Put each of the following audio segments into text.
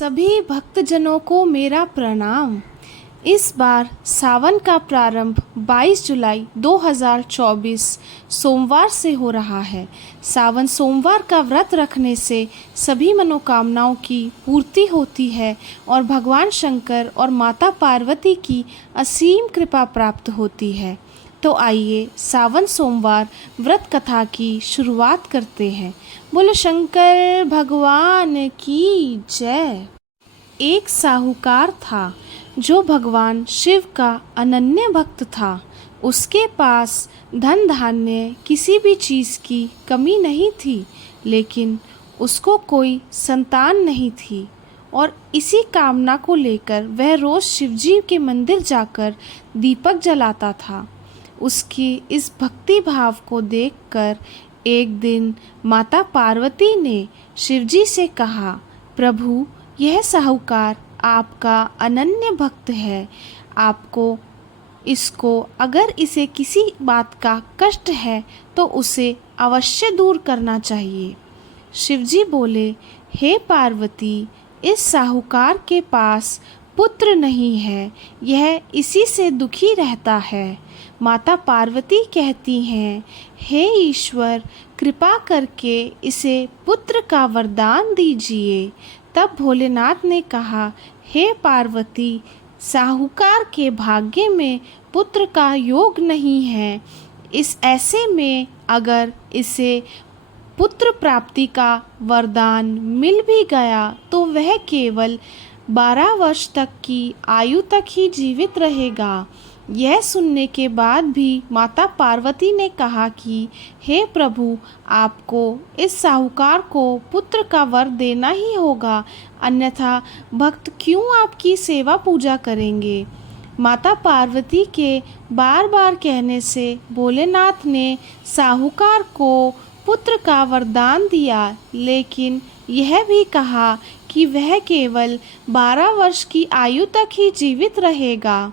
सभी भक्तजनों को मेरा प्रणाम। इस बार सावन का प्रारंभ 22 जुलाई 2024 सोमवार से हो रहा है। सावन सोमवार का व्रत रखने से सभी मनोकामनाओं की पूर्ति होती है और भगवान शंकर और माता पार्वती की असीम कृपा प्राप्त होती है। तो आइए सावन सोमवार व्रत कथा की शुरुआत करते हैं। बोलो शंकर भगवान की जय। एक साहूकार था जो भगवान शिव का अनन्य भक्त था। उसके पास धन धान्य किसी भी चीज़ की कमी नहीं थी, लेकिन उसको कोई संतान नहीं थी और इसी कामना को लेकर वह रोज़ शिवजी के मंदिर जाकर दीपक जलाता था। उसकी इस भक्ति भाव को देखकर एक दिन माता पार्वती ने शिवजी से कहा, प्रभु, यह साहूकार आपका अनन्य भक्त है। अगर इसे किसी बात का कष्ट है तो उसे अवश्य दूर करना चाहिए। शिवजी बोले, हे पार्वती, इस साहूकार के पास पुत्र नहीं है, यह इसी से दुखी रहता है। माता पार्वती कहती हैं, हे ईश्वर, कृपा करके इसे पुत्र का वरदान दीजिए। तब भोलेनाथ ने कहा, हे पार्वती, साहूकार के भाग्य में पुत्र का योग नहीं है। इस ऐसे में अगर इसे पुत्र प्राप्ति का वरदान मिल भी गया तो वह केवल 12 वर्ष तक की आयु तक ही जीवित रहेगा। यह सुनने के बाद भी माता पार्वती ने कहा कि हे प्रभु, आपको इस साहूकार को पुत्र का वर देना ही होगा, अन्यथा भक्त क्यों आपकी सेवा पूजा करेंगे। माता पार्वती के बार बार कहने से भोलेनाथ ने साहूकार को पुत्र का वरदान दिया, लेकिन यह भी कहा कि वह केवल 12 वर्ष की आयु तक ही जीवित रहेगा।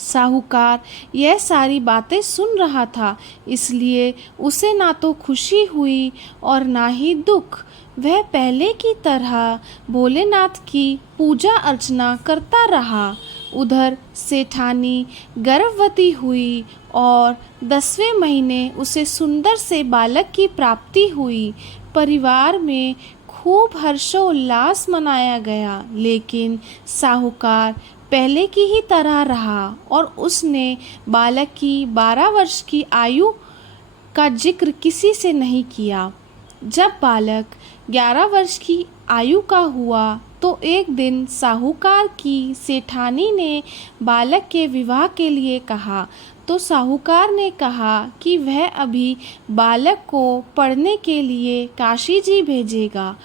साहूकार यह सारी बातें सुन रहा था, इसलिए उसे ना तो खुशी हुई और ना ही दुख। वह पहले की तरह भोलेनाथ की पूजा अर्चना करता रहा। उधर सेठानी गर्भवती हुई और 10वें महीने उसे सुंदर से बालक की प्राप्ति हुई। परिवार में खूब हर्षोल्लास मनाया गया, लेकिन साहूकार पहले की ही तरह रहा और उसने बालक की 12 वर्ष की आयु का जिक्र किसी से नहीं किया। जब बालक 11 वर्ष की आयु का हुआ तो एक दिन साहूकार की सेठानी ने बालक के विवाह के लिए कहा, तो साहूकार ने कहा कि वह अभी बालक को पढ़ने के लिए काशी जी भेजेगा।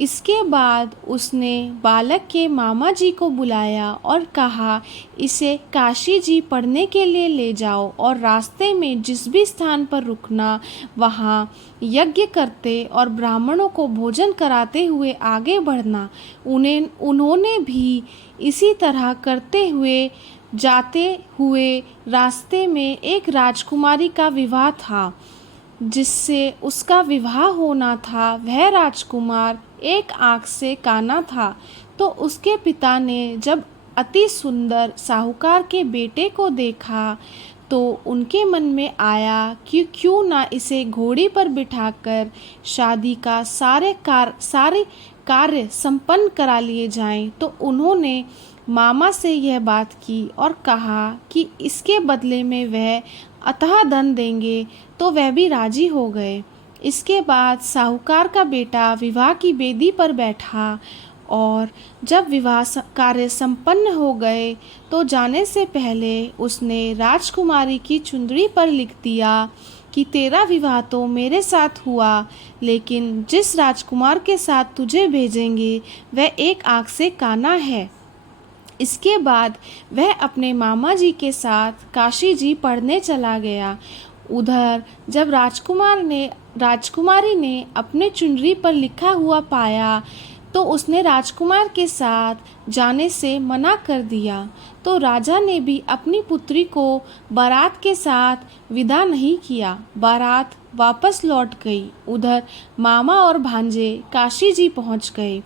इसके बाद उसने बालक के मामा जी को बुलाया और कहा, इसे काशी जी पढ़ने के लिए ले जाओ और रास्ते में जिस भी स्थान पर रुकना वहाँ यज्ञ करते और ब्राह्मणों को भोजन कराते हुए आगे बढ़ना। उन्होंने भी इसी तरह करते हुए जाते हुए रास्ते में एक राजकुमारी का विवाह था। जिससे उसका विवाह होना था, वह राजकुमार एक आँख से काना था। तो उसके पिता ने जब अति सुंदर साहूकार के बेटे को देखा तो उनके मन में आया कि क्यों ना इसे घोड़ी पर बिठाकर शादी का सारे कार्य संपन्न करा लिए जाएं। तो उन्होंने मामा से यह बात की और कहा कि इसके बदले में वह अथाह धन देंगे, तो वह भी राजी हो गए। इसके बाद साहूकार का बेटा विवाह की बेदी पर बैठा और जब विवाह कार्य संपन्न हो गए तो जाने से पहले उसने राजकुमारी की चुंदड़ी पर लिख दिया कि तेरा विवाह तो मेरे साथ हुआ, लेकिन जिस राजकुमार के साथ तुझे भेजेंगे वह एक आँख से काना है। इसके बाद वह अपने मामा जी के साथ काशी जी पढ़ने चला गया। उधर जब राजकुमारी ने अपने चुनरी पर लिखा हुआ पाया तो उसने राजकुमार के साथ जाने से मना कर दिया। तो राजा ने भी अपनी पुत्री को बारात के साथ विदा नहीं किया। बारात वापस लौट गई। उधर मामा और भांजे काशी जी पहुँच गए।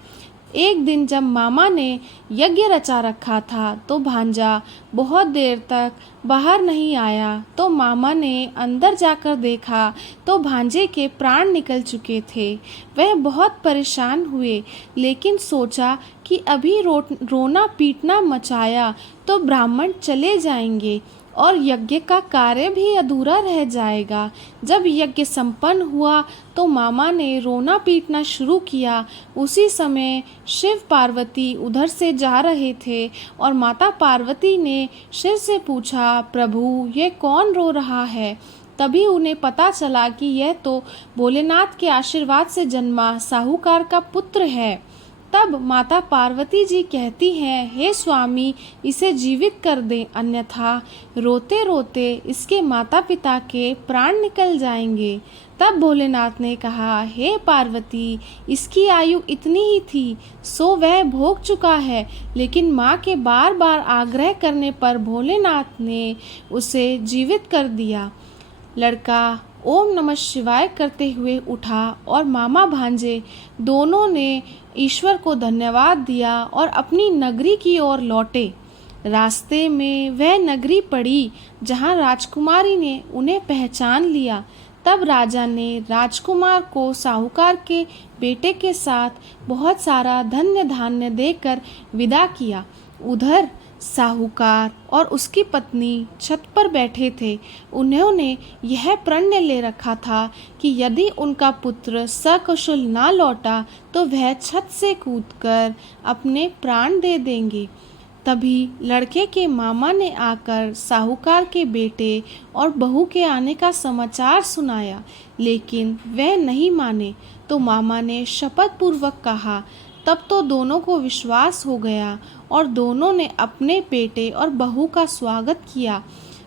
एक दिन जब मामा ने यज्ञ रचा रखा था तो भांजा बहुत देर तक बाहर नहीं आया। तो मामा ने अंदर जाकर देखा तो भांजे के प्राण निकल चुके थे। वह बहुत परेशान हुए, लेकिन सोचा कि अभी रोना पीटना मचाया तो ब्राह्मण चले जाएंगे और यज्ञ का कार्य भी अधूरा रह जाएगा। जब यज्ञ संपन्न हुआ तो मामा ने रोना पीटना शुरू किया। उसी समय शिव पार्वती उधर से जा रहे थे और माता पार्वती ने शिव से पूछा, प्रभु ये कौन रो रहा है? तभी उन्हें पता चला कि यह तो भोलेनाथ के आशीर्वाद से जन्मा साहूकार का पुत्र है। तब माता पार्वती जी कहती हैं, हे स्वामी, इसे जीवित कर दें, अन्यथा रोते रोते इसके माता पिता के प्राण निकल जाएंगे। तब भोलेनाथ ने कहा, हे पार्वती, इसकी आयु इतनी ही थी सो वह भोग चुका है। लेकिन माँ के बार बार आग्रह करने पर भोलेनाथ ने उसे जीवित कर दिया। लड़का ओम नमः शिवाय करते हुए उठा और मामा भांजे दोनों ने ईश्वर को धन्यवाद दिया और अपनी नगरी की ओर लौटे। रास्ते में वह नगरी पड़ी जहाँ राजकुमारी ने उन्हें पहचान लिया। तब राजा ने राजकुमार को साहूकार के बेटे के साथ बहुत सारा धन्य धान्य देकर विदा किया। उधर साहूकार और उसकी पत्नी छत पर बैठे थे। उन्होंने यह प्रण ले रखा था कि यदि उनका पुत्र सकुशल ना लौटा तो वह छत से कूदकर अपने प्राण दे देंगे। तभी लड़के के मामा ने आकर साहूकार के बेटे और बहू के आने का समाचार सुनाया, लेकिन वह नहीं माने। तो मामा ने शपथ पूर्वक कहा। तब तो दोनों को विश्वास हो गया और दोनों ने अपने बेटे और बहू का स्वागत किया।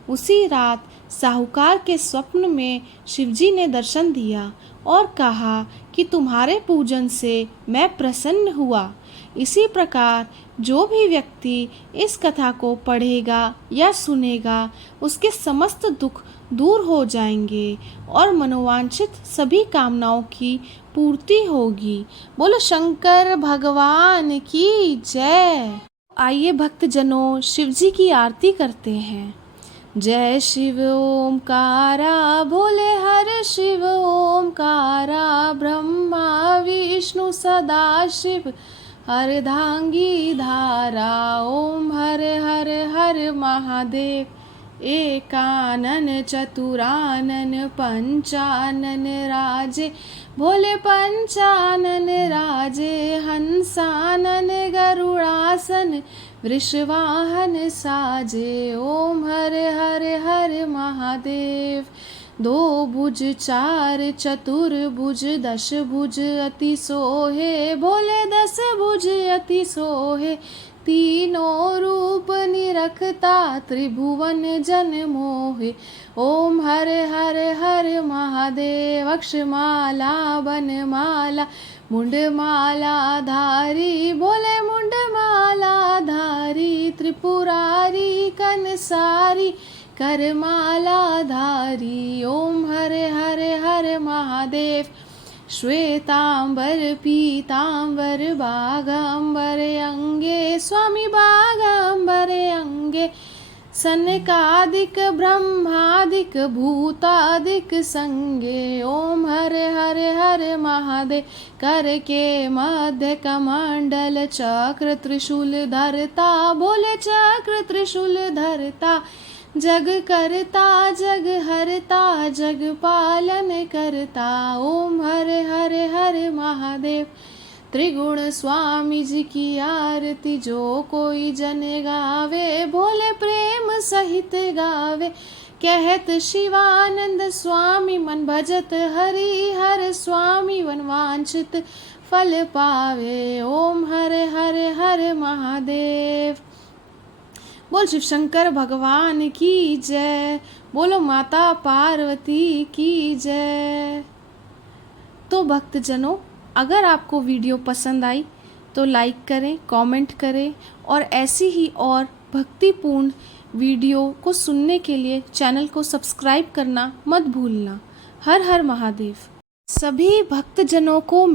उसी रात साहूकार के स्वप्न में शिवजी ने दर्शन दिया और कहा कि तुम्हारे पूजन से मैं प्रसन्न हुआ। इसी प्रकार जो भी व्यक्ति इस कथा को पढ़ेगा या सुनेगा उसके समस्त दुख दूर हो जाएंगे और मनोवांछित सभी कामनाओं की पूर्ति होगी। बोलो शंकर भगवान की जय। आइए भक्तजनों शिव जी की आरती करते हैं। जय शिव ओमकारा, भोले हर शिव ओमकारा, ब्रह्मा विष्णु सदा शिव अर्धांगी धारा। ओम हर हर हर महादेव, एकानन चतुरानन पंचानन राजे, भोले पंचानन राजे, हंसानन गरुड़ासन वृषवाहन साजे। ओम हर हर हर महादेव। दो भुज चार चतुर्भुज, दश भुज अति सोहे, भोले दस भुज अति सोहे, तीनों रूप निरखता त्रिभुवन जन मोहे। ओम हर हर हर महादेव। अक्षमाला बनमाला मुंडमाला धारी, भोले मुंडमाला धारी, त्रिपुरारी कंसारी करमाला धारी। ओम हर हर हर महादेव। श्वेतांबर पीतांबर बागांबर अंगे, स्वामी बागांबर अंगे, सनकादिक ब्रह्मादिक भूतादिक संगे। ओम हर हर हर महादेव। कर के मध्य कमंडल चक्र त्रिशूल धरता, भोले चक्र त्रिशूल धरता, जग करता जग हरता, जग पालन करता। ओम हर हर हर महादेव। त्रिगुण स्वामी जी की आरती जो कोई जन गावे, भोले प्रेम सहित गावे। कहत शिवानंद स्वामी मन भजत हरि हर स्वामी, वनवांछित फल पावे। ओम हर हर हर महादेव। बोल शिव शंकर भगवान की जय। बोलो माता पार्वती की जय। तो भक्तजनों, अगर आपको वीडियो पसंद आई तो लाइक करें, कमेंट करें और ऐसी ही और भक्तिपूर्ण वीडियो को सुनने के लिए चैनल को सब्सक्राइब करना मत भूलना। हर हर महादेव। सभी भक्तजनों को